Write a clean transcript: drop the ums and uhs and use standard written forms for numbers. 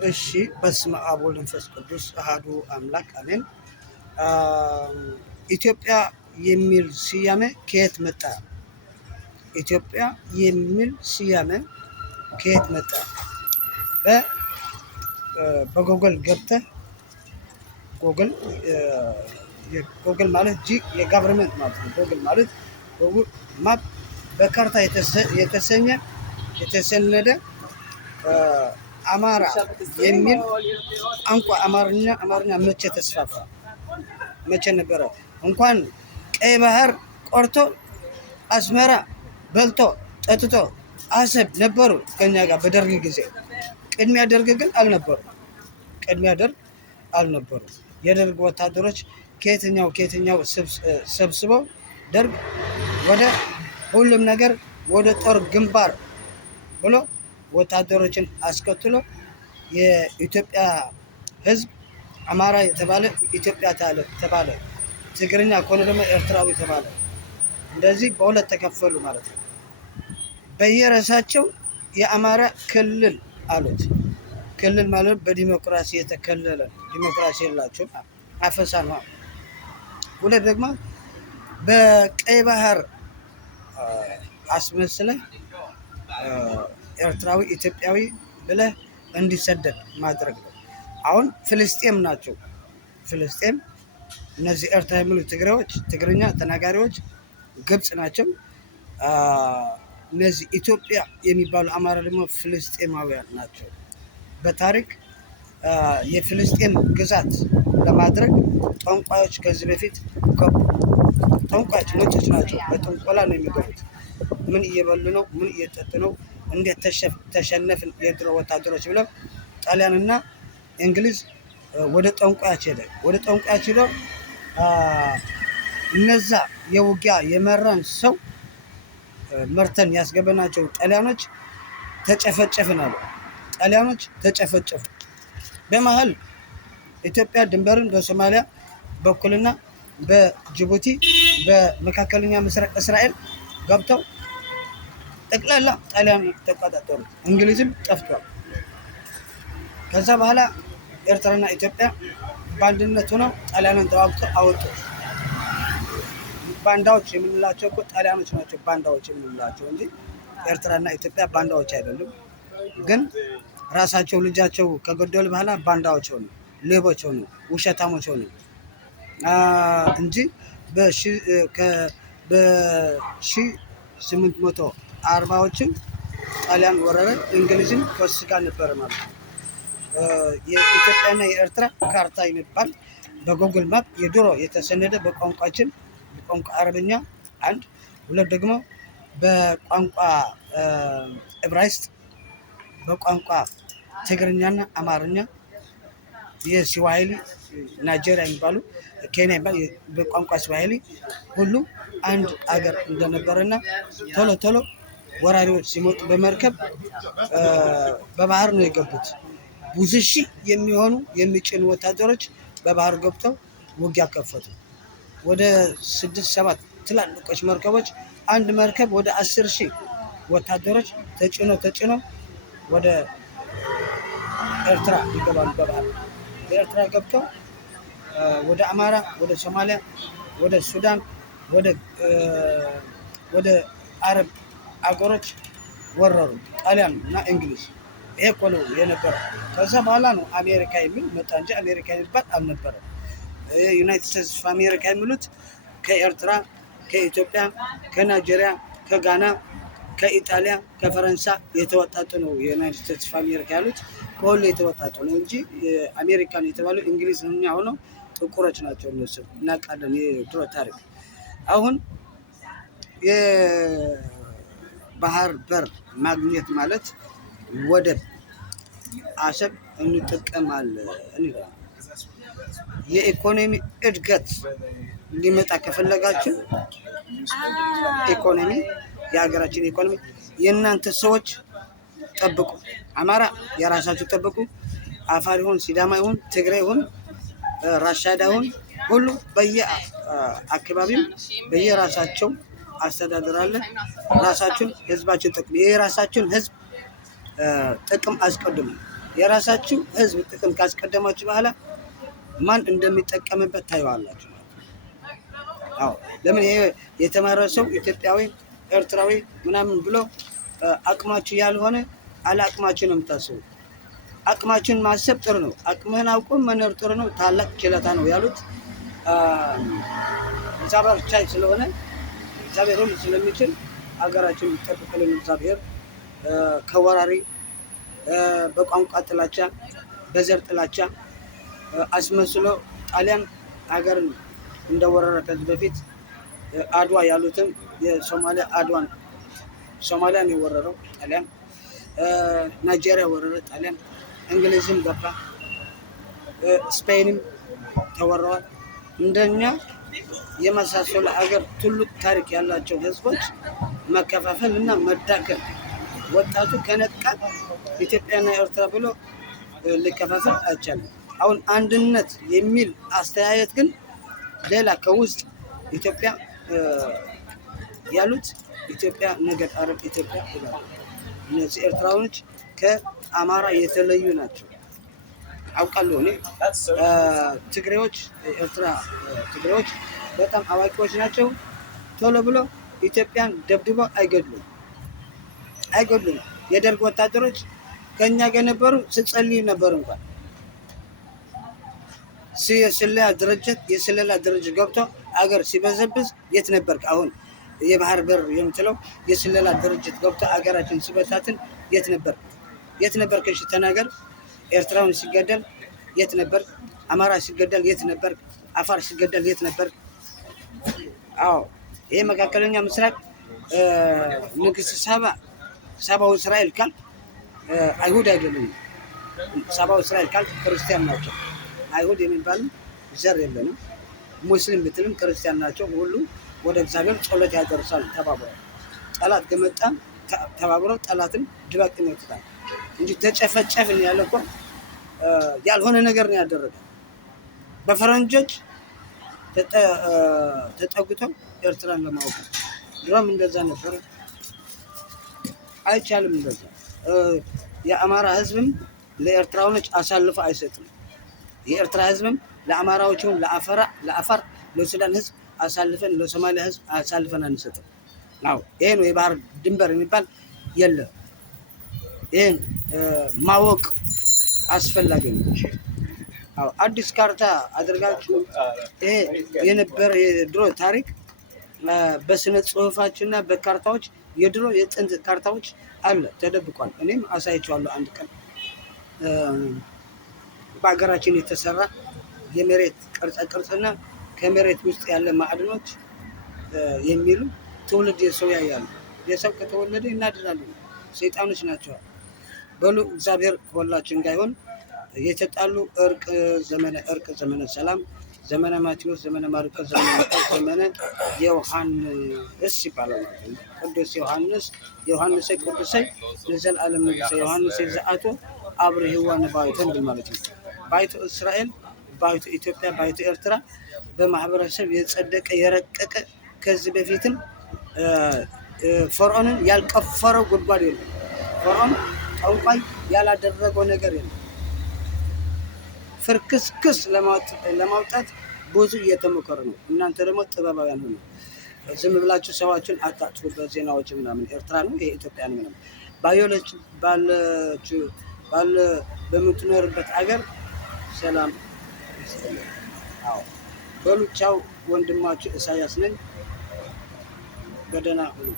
እሺ በስመ አብ ወወልድ ወመንፈስ ቅዱስ አሐዱ አምላክ አሜን። ኢትዮጵያ የሚል ስያሜ ከየት መጣ? ኢትዮጵያ የሚል ስያሜ ከየት መጣ? በጎግል ገብተህ ጎግል ማለት የጋቨርንመንት ማለት ነው። ጎግል ማለት ጎግል ማፕ በካርታ የተሰነደ አማራ የሚል ቋንቋ አማርኛ መቼ ተስፋፋ? መቼ ነበረ? እንኳን ቀይ ባህር ቆርቶ አስመራ በልቶ ጠጥቶ አሰብ ነበሩ ከኛ ጋር በደርግ ጊዜ። ቅድሚያ ደርግ ግን አልነበሩ። የደርግ ወታደሮች ከየትኛው ሰብስበው ደርግ ወደ ሁሉም ነገር ወደ ጦር ግንባር ብሎ ወታደሮችን አስከትሎ የኢትዮጵያ ሕዝብ አማራ የተባለ ኢትዮጵያ ተባለ፣ ትግርኛ ከሆነ ደግሞ ኤርትራዊ ተባለ። እንደዚህ በሁለት ተከፈሉ ማለት ነው። በየራሳቸው የአማራ ክልል አሉት። ክልል ማለት በዲሞክራሲ የተከለለ ዲሞክራሲ የላቸውም፣ አፈሳ ነው። ሁለት ደግሞ በቀይ ባህር አስመስለህ ኤርትራዊ ኢትዮጵያዊ ብለህ እንዲሰደድ ማድረግ ነው። አሁን ፍልስጤም ናቸው። ፍልስጤም እነዚህ ኤርትራ የሚሉ ትግርኛ ተናጋሪዎች ግብጽ ናቸው። እነዚህ ኢትዮጵያ የሚባሉ አማራ ደግሞ ፍልስጤማውያን ናቸው። በታሪክ የፍልስጤም ግዛት ለማድረግ ጠንቋዮች ከዚህ በፊት ጠንቋዮች ነጮች ናቸው። በጥንቆላ ነው የሚገቡት። ምን እየበሉ ነው? ምን እየጠጡ ነው? እንዴት ተሸነፍን የድሮ ወታደሮች ብለው ጣሊያንና እንግሊዝ ወደ ጠንቋዮች ሄደ። እነዛ የውጊያ የመራን ሰው መርተን ያስገበናቸው ጣሊያኖች ተጨፈጨፍን አሉ። ጣሊያኖች ተጨፈጨፉ። በመሀል ኢትዮጵያ ድንበርን በሶማሊያ በኩልና በጅቡቲ በመካከለኛ ምስራቅ እስራኤል ገብተው ጠቅላላ ጣሊያን ተቆጣጠሩ። እንግሊዝም ጠፍቷል። ከዛ በኋላ ኤርትራና ኢትዮጵያ በአንድነት ሆነው ጣሊያንን ተዋግተው አወጡ። ባንዳዎች የምንላቸው እኮ ጣሊያኖች ናቸው። ባንዳዎች የምንላቸው እንጂ ኤርትራና ኢትዮጵያ ባንዳዎች አይደሉም። ግን ራሳቸው ልጃቸው ከገደሉ በኋላ ባንዳዎች ሆኑ፣ ሌቦች ሆኑ፣ ውሸታሞች ሆኑ እንጂ በ1840ዎችም ጣሊያን ወረረ። እንግሊዝም ከሱ ጋር ነበረ ማለት ነው። የኢትዮጵያና የኤርትራ ካርታ የሚባል በጎግል ማፕ የድሮ የተሰነደ በቋንቋችን በቋንቋ አረብኛ አንድ፣ ሁለት ደግሞ በቋንቋ ዕብራይስጥ፣ በቋንቋ ትግርኛና አማርኛ፣ የስዋሂሊ ናይጄሪያ የሚባሉ ኬንያ የሚባሉ በቋንቋ ስዋሂሊ ሁሉ አንድ አገር እንደነበረና ቶሎ ወራሪዎች ሲመጡ በመርከብ በባህር ነው የገቡት። ብዙ ሺህ የሚሆኑ የሚጭኑ ወታደሮች በባህር ገብተው ውጊያ ከፈቱ። ወደ 6-7 ትላልቆች መርከቦች፣ አንድ መርከብ ወደ 10,000 ወታደሮች ተጭነው ወደ ኤርትራ ይገባሉ። በባህር በኤርትራ ገብተው ወደ አማራ፣ ወደ ሶማሊያ፣ ወደ ሱዳን፣ ወደ አረብ አገሮች ወረሩ ጣሊያን እና እንግሊዝ። ይሄ እኮ ነው የነበረው። ከዛ በኋላ ነው አሜሪካ የሚል መጣ እንጂ አሜሪካ የሚባል አልነበረም። ዩናይትድ ስቴትስ ኦፍ አሜሪካ የሚሉት ከኤርትራ፣ ከኢትዮጵያ፣ ከናይጄሪያ፣ ከጋና፣ ከኢጣሊያ፣ ከፈረንሳይ የተወጣጡ ነው። የዩናይትድ ስቴትስ ኦፍ አሜሪካ ያሉት ከሁሉ የተወጣጡ ነው እንጂ አሜሪካን የተባለው እንግሊዝኛ ሆነው ጥቁሮች ናቸው። እነሱ እናውቃለን የድሮ ታሪክ። አሁን የባህር በር ማግኘት ማለት ወደብ አሰብ እንጠቀማለን ይላል። የኢኮኖሚ እድገት ሊመጣ ከፈለጋችሁ የሀገራችን ኢኮኖሚ የእናንተ ሰዎች ጠብቁ። አማራ የራሳችሁ ጠብቁ። አፋር ይሁን፣ ሲዳማ ይሁን፣ ትግራይ ይሁን፣ ራሻዳ ይሁን ሁሉ በየአካባቢው በየራሳቸው አስተዳደራለን። ራሳችሁን ህዝባችሁን ጠቅሙ። የራሳችሁን ህዝብ ጥቅም አስቀድሙ። የራሳችሁ ህዝብ ጥቅም ካስቀደማችሁ በኋላ ማን እንደሚጠቀምበት ታዩዋላችሁ። አዎ ለምን ይሄ የተማረ ሰው ኢትዮጵያዊ ኤርትራዊ ምናምን ብሎ አቅማችሁ ያልሆነ አለ አቅማችሁ ነው የምታስቡ። አቅማችሁን ማሰብ ጥሩ ነው። አቅምህን አውቆ መኖር ጥሩ ነው። ታላቅ ችሎታ ነው ያሉት እግዚአብሔር ቻይ ስለሆነ እግዚአብሔር ሁሉ ስለሚችል ሀገራችን ይጠብቅልን እግዚአብሔር ከወራሪ በቋንቋ ጥላቻ በዘር ጥላቻ አስመስሎ ጣሊያን ሀገርን እንደወረረ ከዚህ በፊት አድዋ ያሉትን የሶማሊያ አድዋን ሶማሊያን የወረረው ጣሊያን፣ ናይጄሪያ ወረረ ጣሊያን፣ እንግሊዝም ገባ፣ ስፔንም ተወረዋል። እንደኛ የመሳሰሉ ሀገር ትልቅ ታሪክ ያላቸው ህዝቦች መከፋፈል እና መዳከል ወጣቱ ከነቃ ኢትዮጵያና ኤርትራ ብሎ ሊከፋፈል አይቻልም። አሁን አንድነት የሚል አስተያየት ግን ሌላ ከውስጥ ኢትዮጵያ ያሉት ኢትዮጵያ ነገድ አረብ ኢትዮጵያ ይላሉ። እነዚህ ኤርትራውያኖች ከአማራ የተለዩ ናቸው አውቃለሁ። እኔ ትግሬዎች ኤርትራ ትግሬዎች በጣም አዋቂዎች ናቸው። ቶሎ ብሎ ኢትዮጵያን ደብድበው አይገድሉም። የደርግ ወታደሮች ከኛ ጋር ነበሩ፣ ሲጸልዩ ነበር። እንኳን የስለላ ድርጅት ገብቶ አገር ሲበዘብዝ የት ነበርክ? አሁን የባህር በር የምትለው የስለላ ድርጅት ገብቶ አገራችን ሲበታትን የት ነበርክ? እሺ ተናገር። ኤርትራውን ሲገደል የት ነበር? አማራ ሲገደል የት ነበር? አፋር ሲገደል የት ነበር? አዎ ይሄ መካከለኛ ምስራቅ ንግስት ሳባው እስራኤል ካል አይሁድ አይደሉም። ሳባው እስራኤል ካል ክርስቲያን ናቸው። አይሁድ የሚባል ዘር የለንም። ሙስሊም ብትልም ክርስቲያን ናቸው። ሁሉ ወደ እግዚአብሔር ጸሎት ያደርሳል። ተባብረው ጠላት ከመጣ ተባብረው ጠላትን ድባቅ ይመታል እንጂ ተጨፈጨፍን ያለ እኮ ያልሆነ ነገር ነው ያደረገ። በፈረንጆች ተጠግተው ኤርትራን ለማወቅ ድሮም እንደዛ ነበር። አይቻልም እንደዛ። የአማራ ህዝብም ለኤርትራውያኖች አሳልፎ አይሰጥም። የኤርትራ ህዝብም ለአማራዎችም ለአፋር ለሱዳን ህዝብ አሳልፈን ለሶማሊያ ህዝብ አሳልፈን አንሰጥም። አዎ ይሄ ነው የባህር ድንበር የሚባል የለም። ይሄን ማወቅ አስፈላጊ ነው። አዎ አዲስ ካርታ አድርጋችሁ ይሄ የነበረ የድሮ ታሪክ በስነ ጽሁፋችንና በካርታዎች የድሮ የጥንት ካርታዎች አለ ተደብቋል። እኔም አሳይቼዋለሁ አንድ ቀን በሀገራችን የተሰራ የመሬት ቅርጽና ከመሬት ውስጥ ያለ ማዕድኖች የሚሉ ትውልድ የሰው ያያሉ። የሰው ከተወለደ ይናድራሉ። ሰይጣኖች ናቸው። በሉ እግዚአብሔር ከሁላችን ጋር ይሁን። የተጣሉ እርቅ ዘመነ ሰላም፣ ዘመነ ማቴዎስ፣ ዘመነ ማርቆስ፣ ዘመነ ሉቃስ፣ ዘመነ ዮሐንስ ይባላል። ቅዱስ ዮሐንስ ቅዱሰይ ለዘላለም ንጉሠ ዮሐንስ ዘአቶ አብርህዋ ነባይቶ ማለት ነው። ባይቶ እስራኤል፣ ባይቶ ኢትዮጵያ፣ ባይቶ ኤርትራ በማህበረሰብ የጸደቀ የረቀቀ ከዚህ በፊትም ፈርዖንን ያልቀፈረው ጉድጓድ የለም። ፈርዖን ጠንቋይ ያላደረገው ነገር የለም። ፍርክስክስ ለማውጣት ብዙ እየተሞከረ ነው። እናንተ ደግሞ ጥበባውያን ሆኑ። ዝም ብላችሁ ሰዎችን አታጥፉ በዜናዎች ምናምን። ኤርትራ ነው ይሄ ኢትዮጵያ ነው ምናምን በምትኖርበት አገር ሰላም ይስጥልኝ። አዎ በሉ ቻው። ወንድማችሁ ኢሳያስ ነኝ። በደህና ሁኑ።